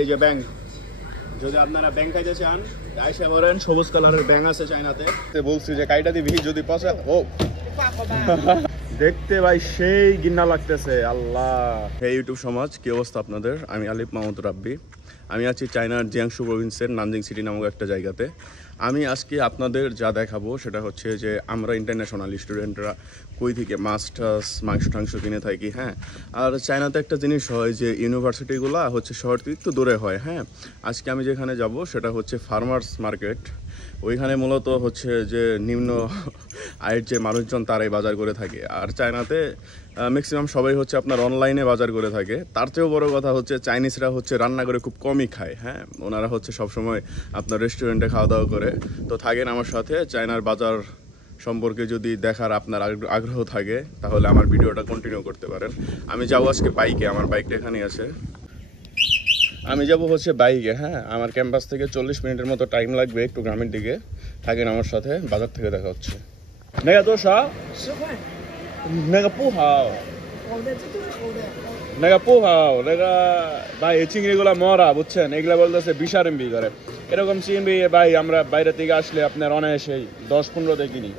এই যে ব্যাংক, যদি আপনারা ব্যাংক খাইতে চান আইসা বলেন, সবুজ কালারের ব্যাংক আছে চাইনাতে। বলছি যে কাইটা দিবি যদি পচা ও দেখতে ভাই সেই গিন্না লাগতেছে। আল্লাহ, হে ইউটিউব সমাজ, কি অবস্থা আপনাদের? আমি আলিফ মাহমুদ রাব্বি। আমি আছি চায়নার জিয়াংশু প্রভিন্সের নানজিং সিটি নামক একটা জায়গাতে। আমি আজকে আপনাদের যা দেখাবো সেটা হচ্ছে যে আমরা ইন্টারন্যাশনাল স্টুডেন্টরা কই থেকে মাস্টার্স মাংস টাংস কিনে থাকি। হ্যাঁ, আর চায়নাতে একটা জিনিস হয় যে ইউনিভার্সিটিগুলো হচ্ছে শহর থেকে একটু দূরে হয়। হ্যাঁ, আজকে আমি যেখানে যাব সেটা হচ্ছে ফার্মার্স মার্কেট। ওইখানে মূলত হচ্ছে যে নিম্ন আয়ের যে মানুষজন তারাই বাজার করে থাকে। আর চায়নাতে ম্যাক্সিমাম সবাই হচ্ছে আপনার অনলাইনে বাজার করে থাকে। তার চেয়েও বড় কথা হচ্ছে চাইনিজরা হচ্ছে রান্না করে খুব কমই খায়। হ্যাঁ, ওনারা হচ্ছে সবসময় আপনার রেস্টুরেন্টে খাওয়া দাওয়া করে। তো থাকেন আমার সাথে, চায়নার বাজার সম্পর্কে যদি দেখার আপনার আগ্রহ থাকে তাহলে আমার ভিডিওটা কন্টিনিউ করতে পারেন। আমি যাবো আজকে বাইকে, আমার বাইকটা এখানেই আছে। আমি যাব হচ্ছে বাইকে। হ্যাঁ, আমার ক্যাম্পাস থেকে 40 মিনিটের মতো টাইম লাগবে, একটু গ্রামের দিকে। থাকেন আমার সাথে, বাজার থেকে দেখা হচ্ছে। নেগা তো সা 那个不好那个不好那个ভাই এই চিংড়িগুলা মরা, বুঝছেন? এগুলা বলতেছে 20 RMB করে। এরকম চিংড়ি ভাই আমরা বাইরে থেকে আসলে আপনার অনায়াসেই 10-15 কিনি।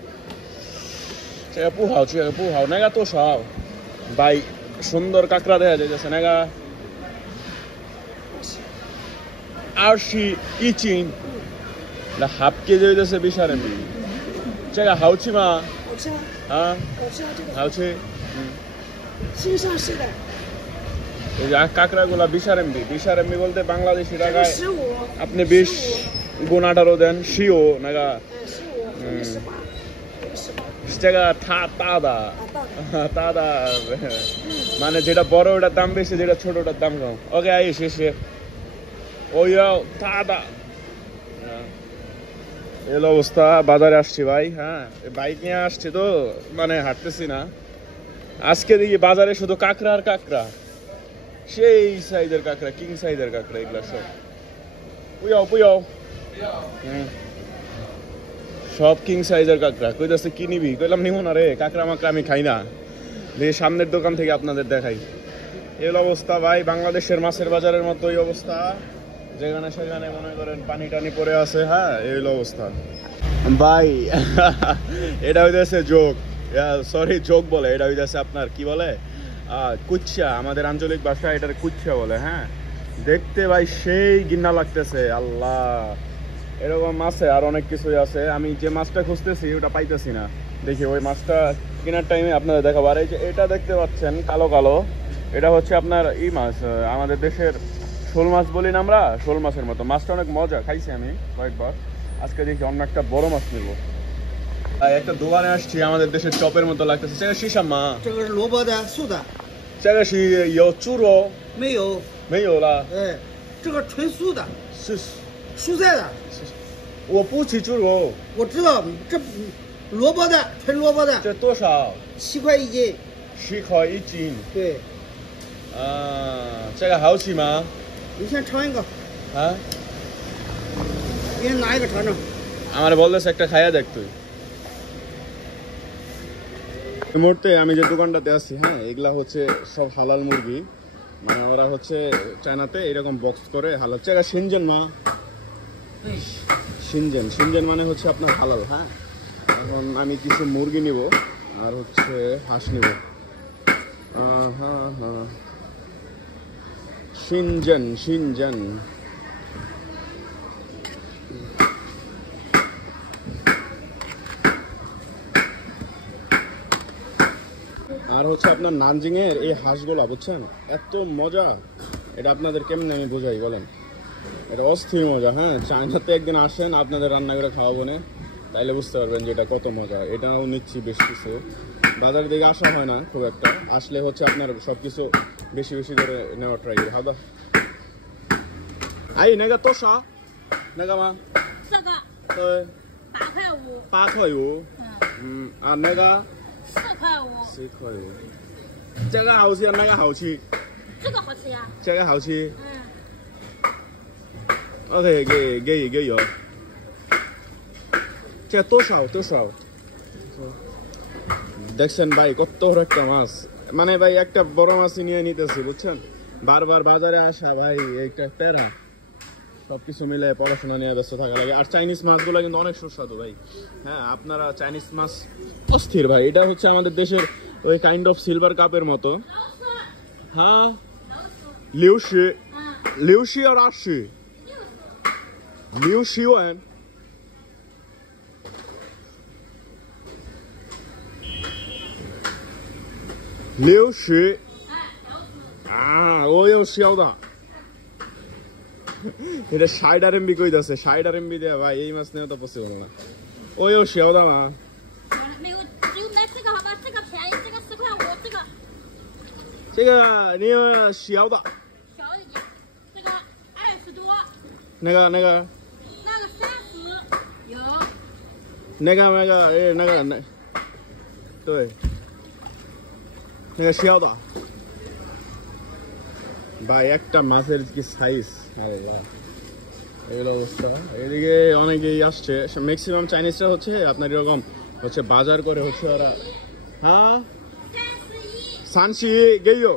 সেটা পুহাও পুহাও নেগা তো সব ভাই সুন্দর কাঁকড়া দেখা যাইতেছে। নেগা 20一斤那হাফ কেজি হইতেছে 20 RMB。这个好吃吗？好吃啊！啊，好吃啊！这个好吃。新上市的。এই যে কাঁকড়াগুলা 20 RMB। 20 RMB বলতে বাংলাদেশি টাকায় 15আপনি 20 গুণ 18 দেন শিও নাগা 15这个大的大的মানে যেটা বড় ওটার দাম বেশি, যেটা ছোট ওটার দাম কম। ওকে আই শেষে ওইয়া দাদা এলো অবস্থা। বাজারে আসছি ভাই। হ্যাঁ, বাইক নিয়ে আসছি তো মানে হাঁটতেছি না। আজকে দেখি বাজারে শুধু কাঁকড়া আর কাঁকড়া, সেই সাইজের কাঁকড়া, কিং সাইজের কাঁকড়া, এগুলা সব পুয়াও সব কিং সাইজের কাঁকড়া। কইতাছে কি নিবি? কইলাম নিব না রে, কাঁকড়া মাকড়া আমি খাই না। দেখি সামনের দোকান থেকে আপনাদের দেখাই। এল অবস্থা ভাই, বাংলাদেশের মাছের বাজারের মতো এই অবস্থা, যেখানে সেখানে মনে করেন পানি টানি পড়ে আছে। হ্যাঁ, এই অবস্থা ভাই। এটা হইতেছে যোগ, সরি যোগ বলে, এটা হইতেছে আপনার কি বলে কুচ্ছা, আমাদের আঞ্চলিক ভাষায় এটার কুচ্ছা বলে। হ্যাঁ, দেখতে ভাই সেই গিন্না লাগতেছে। আল্লাহ, এরকম আছে আর অনেক কিছুই আছে। আমি যে মাছটা খুঁজতেছি ওটা পাইতেছি না। দেখি ওই মাছটা কেনার টাইমে আপনাদের দেখাবো। আর এই যে এটা দেখতে পাচ্ছেন কালো কালো, এটা হচ্ছে আপনার ই মাছ, আমাদের দেশের শোল মাছ বলি না আমরা, শোল মাছের মতো। মাছটা অনেক মজা, খাইছি আমি কয়েকবার। আজকে দেখি অন্য একটা বড় মাছ নেব। একটা দোকানে আসছি, আমাদের দেশের চপের মতো লাগতেছে।这个是什么？这个是萝卜的素的。这个是有猪肉？没有。没有了。哎，这个纯素的，是蔬菜的。我不吃猪肉。我知道，这萝卜的，纯萝卜的。这多少7块1斤。？7块1斤。对。这个好吃吗？你先尝一个。啊？给你拿一个尝尝。আমার বলতেছে একটা খাইয়া দেখ তুই। এই মুহূর্তে আমি যে দোকানটাতে আছি, হ্যাঁ, এগুলা হচ্ছে সব হালাল মুরগি। মানে ওরা হচ্ছে চায়নাতে এরকম বক্স করে হালাল। জায়গা সিনজেন মা, সিনজেন মানে হচ্ছে আপনার হালাল। হ্যাঁ, এখন আমি কিছু মুরগি নিব আর হচ্ছে হাঁস নিব। হ্যাঁ, সিনজেন। আর হচ্ছে আপনার নানজিং এর এই হাঁসগুলো, বুঝছেন, এত মজা। এটা আপনাদের কেমন আমি বোঝাই বলেন, এটা অস্থির মজা। হ্যাঁ, চায়নাতে একদিন আসেন, আপনাদের রান্না করে খাওয়াবো না, তাইলে বুঝতে পারবেন যে এটা কত মজা। এটাও নিচ্ছি বেশ কিছু। বাজার দিকে আসা হয় না খুব একটা, আসলে হচ্ছে আপনার সবকিছু বেশি বেশি করে নেওয়া ট্রাই করি। হাদা আই নেগা তোষা নেগা মা 这个对8块5， 8块5。আর নেগা 4块5， 4块5。这个好吃啊，那个好吃？这个好吃呀。这个好吃。嗯， OK，给有。这多少？দেখছেন ভাই কত বড় একটা মাছ। মানে ভাই একটা বড় মাছ নিয়ে নিতেছি, বুঝছেন। বারবার বাজারে আসা ভাই একটা প্যারা, সবকিছু মিলে পড়াশোনা নিয়ে ব্যস্ত থাকা লাগে। আর চাইনিজ মাছগুলো কিন্তু অনেক সুস্বাদু ভাই। হ্যাঁ, আপনারা চাইনিজ মাছ অস্থির ভাই। এটা হচ্ছে আমাদের দেশের ওই কাইন্ড অফ সিলভার কাপের মতো। হ্যাঁ, লিউশি লিউশি আর আশি লিউশি ওয়ান লিউশি ও ইউ শিয়াওদা। এটা 60 RMB কইতাছে, 60 RMB দেয়া ভাই এই মাছ নেওয়া তো পসিবল না। ও ইউ শিয়াওদা মা 没有，只有买这个好吧？这个便宜，这个10块5，这个这个你有小的，小一点，这个20多，那个那个30有，对，那个小的。ভাই একটা মাছের কি সাইজ, আল্লাহ এগুলো অবস্থা। এদিকে অনেকেই আসছে, ম্যাক্সিমাম চাইনিজরা হচ্ছে আপনার এরকম হচ্ছে বাজার করে হচ্ছে ওরা। হ্যাঁ 31给有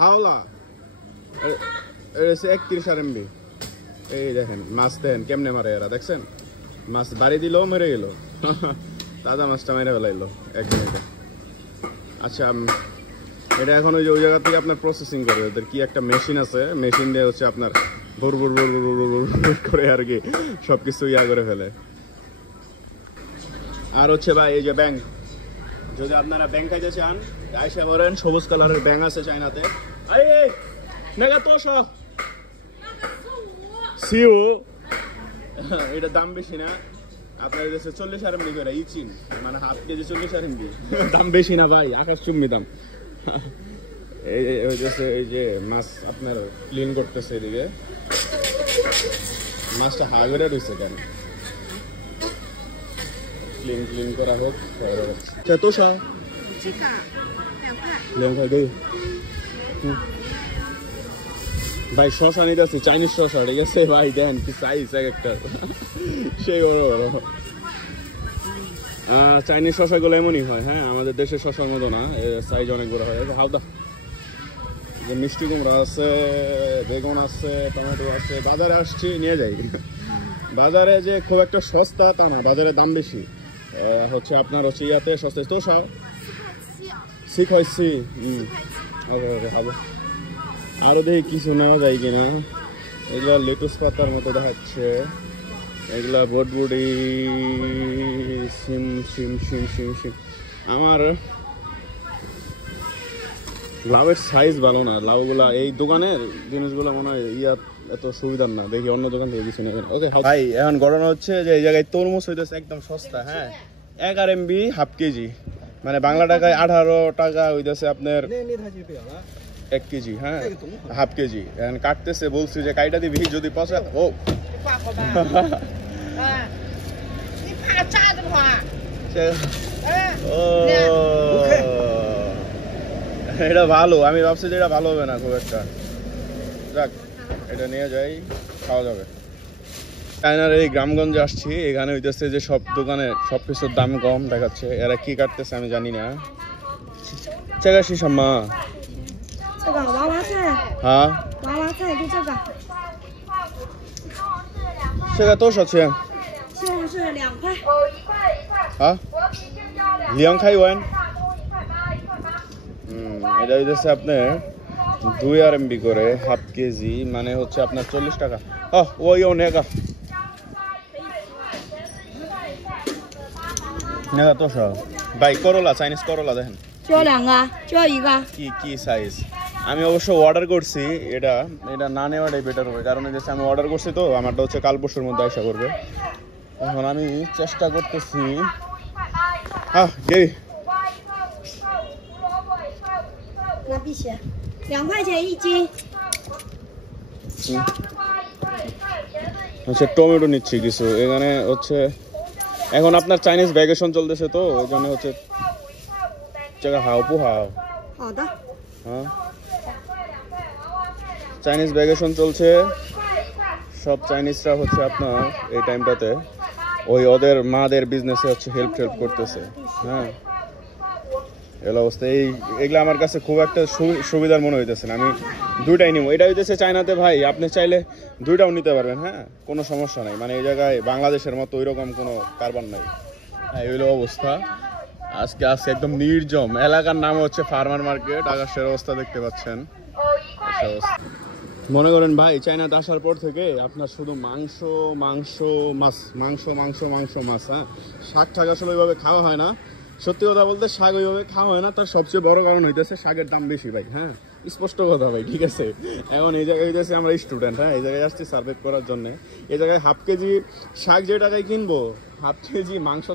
好了এটা 31 RMB। এই দেখেন মাছ দেখেন কেমনে মারে এরা, দেখছেন মাছ বাড়ি দিল মেরে গেল। তাজা মাছটা মেরে ফেলাইলো 1 মিনিটে। আচ্ছা, এটা এখন ওই জায়গা থেকে আপনার প্রসেসিং করে, ওদের কি একটা মেশিন আছে, মেশিন দিয়ে হচ্ছে আপনার ভুর ভুর ভুর ভুর ভুর ভুর করে আর কি সবকিছু ইয়া করে ফেলে। আর হচ্ছে ভাই এই যে ব্যাংক, যদি আপনারা ব্যাংক খাইতে চান আইসা বলেন, সবুজ কালারের ব্যাংক আছে চাইনাতে। এই নেগা তো সব 15এটা দাম বেশি না, আপনার দেশে 40 RMB করে ইচিন, মানে হাফ কেজি 40 RMB। দাম বেশি না ভাই, আকাশ চুম্বি দাম। এই যে মাছ আপনার ক্লিন করতেছে, এদিকে মাছটা হাগরে রয়েছে কেন, ক্লিন করা হোক। তো সা 2块对ভাই শশা নিতেছি, চাইনিজ শশা, ঠিক আছে ভাই দেন কি সাইজ এক একটা, সেই বড় বড় চাইনিজ শশাগুলো এমনই হয়। হ্যাঁ, আমাদের দেশের শশার মতো না, সাইজ অনেক বড় হয়। হালদা যে মিষ্টি কুমড়া আছে, বেগুন আছে, টমেটো আছে, বাজারে আসছি নিয়ে যাই। বাজারে যে খুব একটা সস্তা তা না, বাজারে দাম বেশি। হচ্ছে আপনার হচ্ছে ইয়াতে সস্তা তো সব 6.4 হবে। আরো দেখি কিছু নেওয়া যায় কিনা। এগুলা লেটুস পাতার মতো দেখাচ্ছে, এগুলা বটবুটি, সিম সিম সিম সিম সিম। আমার লাউয়ের সাইজ ভালো না, লাউগুলা এই দোকানের জিনিসগুলো মনে হয় ইয়া এত সুবিধার না, দেখি অন্য দোকান থেকে কিছু নেবেন। ওকে ভাই, এখন ঘটনা হচ্ছে যে এই জায়গায় তরমুজ হইতেছে একদম সস্তা। হ্যাঁ, 1 RMB হাফ কেজি, মানে বাংলা টাকায় 18 টাকা হইতেছে আপনার 1 কেজি। হ্যাঁ, হাফ কেজি। এখন কাটতেছে, বলছি যে কাইটা দিবি যদি পচা। ও এটা ভালো, আমি ভাবছি যে এটা ভালো হবে না খুব একটা। যাক, এটা নিয়ে যাই, খাওয়া যাবে। চায়নার এই গ্রামগঞ্জে আসছি, এখানে হইতেছে যে সব দোকানে সবকিছুর দাম কম দেখাচ্ছে। এরা কি কাটতেছে আমি জানি না। চেকা শিশাম্মা 这个娃娃菜， হ্যাঁ 娃娃菜就这个， সেটা তো সচ্ছে 现在是2块， হ্যাঁ 2块元। এটা হইতেছে আপনার 2 RMB করে হাফ কেজি, মানে হচ্ছে আপনার 40 টাকা। ওই নেগা নেগা তো সব ভাই। করলা, চাইনিজ করলা দেখেন, 就2个，就1个。 কি সাইজ। আমি অবশ্য অর্ডার করছি, এটা না নেওয়াটাই বেটার হবে, কারণ এই যে আমি অর্ডার করছি তো আমারটা হচ্ছে কাল পরশুর মধ্যে আসা করবে। এখন আমি চেষ্টা করতেছি।那必须，2块钱1斤。 হচ্ছে টমেটো নিচ্ছি কিছু, এখানে হচ্ছে এখন আপনার চাইনিজ ভ্যাকেশন চলতেছে তো ওই জন্য হচ্ছে জায়গা হাও পু হাও। 好的。 হ্যাঁ, চাইনিজ ভ্যাকেশন চলছে, সব চাইনিজরা হচ্ছে আপনার এই টাইমটাতে ওই ওদের মাদের বিজনেসে হচ্ছে হেল্প করতেছে। হ্যাঁ, এগুলো অবস্থা। এগুলো আমার কাছে খুব একটা সুবিধার মনে হইতেছে না, আমি দুইটাই নিব। এটা হইতেছে চায়নাতে ভাই, আপনি চাইলে দুইটাও নিতে পারবেন, হ্যাঁ, কোনো সমস্যা নাই। মানে এই জায়গায় বাংলাদেশের মতো ওইরকম কোনো কারবার নাই। হ্যাঁ, এইগুলো অবস্থা। আজকে একদম নির্জম এলাকার নাম হচ্ছে ফার্মার মার্কেট। আকাশের অবস্থা দেখতে পাচ্ছেন। মনে করেন ভাই, চায়নাতে আসার পর থেকে আপনার শুধু মাংস মাংস মাছ, মাংস মাংস মাংস মাছ। হ্যাঁ, শাক ঠাক আসলে ওইভাবে খাওয়া হয় না। সত্যি কথা বলতে শাক ওইভাবে খাওয়া হয় না, তার সবচেয়ে বড় কারণ হইতেছে শাকের দাম বেশি ভাই। হ্যাঁ, স্পষ্ট কথা ভাই, ঠিক আছে। এখন এই জায়গায় হইতেছে আমরা স্টুডেন্ট, হ্যাঁ, এই জায়গায় আসছি সার্ভাইভ করার জন্য। এই জায়গায় হাফ কেজি শাক যে টাকায় কিনবো, হাফ কেজি মাংস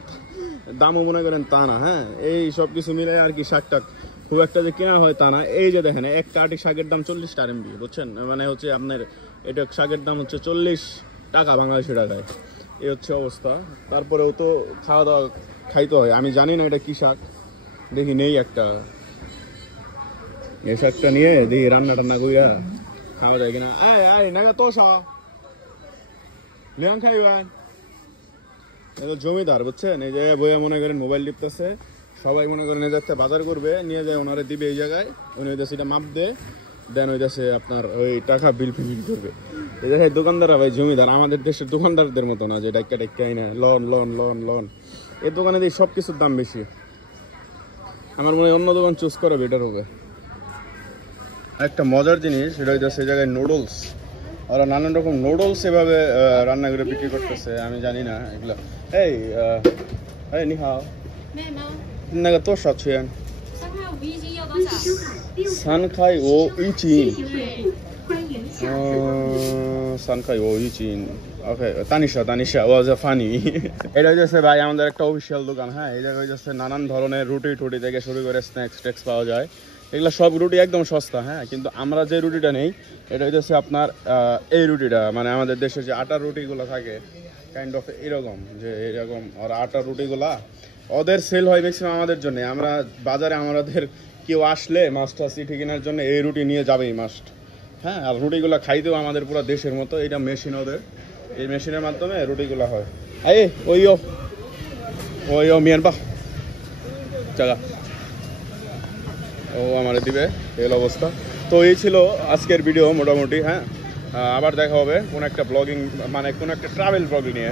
দামও মনে করেন তা না। হ্যাঁ, এই সব কিছু মিলে আর কি শাক টাক খুব একটা যে কেনা হয় তা না। এই যে দেখেন, এক কাটি শাকের দাম 40 RMB, বুঝছেন? মানে হচ্ছে আপনার এটা শাকের দাম হচ্ছে 40 টাকা বাংলাদেশি টাকায়। এই হচ্ছে অবস্থা। তারপরেও তো খাওয়া দাওয়া খাইতে হয়। আমি জানি না এটা কি শাক, দেখি নেই একটা, এই শাকটা নিয়ে দেখি রান্না টান্না কইরা খাওয়া যায় কিনা। এই নাগা তোষা লিয়াং খাইবেন, এটা জমিদার, বুঝছেন? এই জায়গায় বইয়া মনে করেন মোবাইল টিপতেছে, সবাই মনে করেন এই যাচ্ছে বাজার করবে, নিয়ে যায় ওনারে দিবে এই জায়গায়, উনি ওই দেশে এটা মাপ দেয়, দেন ওই দেশে আপনার ওই টাকা বিল পেমেন্ট করবে। এই জায়গায় দোকানদাররা ভাই জমিদার, আমাদের দেশের দোকানদারদের মতো না যে ডাক্কা ডাক্কা আইনা লন লন লন লন। এই দোকানে দিয়ে সব কিছুর দাম বেশি। আমার মনে হয় অন্য দোকান চুজ করা বেটার হবে। একটা মজার জিনিস সেটা হইতেছে এই জায়গায় নুডলস, ওরা নানান রকম নুডলস এভাবে রান্না করে বিক্রি করতেছে। আমি জানি না এগুলো। এই নি হাও 妹吗？那个多少钱3块5一斤要多少？ 3块5一斤3块5一斤 ওকে তানিশা ওয়াজ ফানি এটা হচ্ছে ভাই আমাদের একটা অফিশিয়াল দোকান। হ্যাঁ, এই জায়গায় হচ্ছে নানান ধরনের রুটি টুটি থেকে শুরু করে স্ন্যাক্স ট্যাক্স পাওয়া যায়। এগুলো সব রুটি একদম সস্তা। হ্যাঁ, কিন্তু আমরা যে রুটিটা নেই এটা হচ্ছে আপনার এই রুটিটা, মানে আমাদের দেশে যে আটার রুটিগুলো থাকে কাইন্ড অফ এরকম, যে এরকম আর আটার রুটিগুলা ওদের সেল হয় ম্যাক্সিমাম আমাদের জন্য। আমরা বাজারে আমাদের কেউ আসলে মাছটা সিটি কেনার জন্য এই রুটি নিয়ে যাবেই মাস্ট। হ্যাঁ, আর রুটিগুলো খাইতেও আমাদের পুরো দেশের মতো। এটা মেশিন ওদের, এই মেশিনের মাধ্যমে রুটিগুলো হয়। ওই মিয়ান পা জায়গা ও আমারে দিবে, এই অবস্থা। তো এই ছিল আজকের ভিডিও মোটামুটি। হ্যাঁ, আবার দেখা হবে কোন একটা ব্লগিং, মানে কোন একটা ট্রাভেল ব্লগ নিয়ে।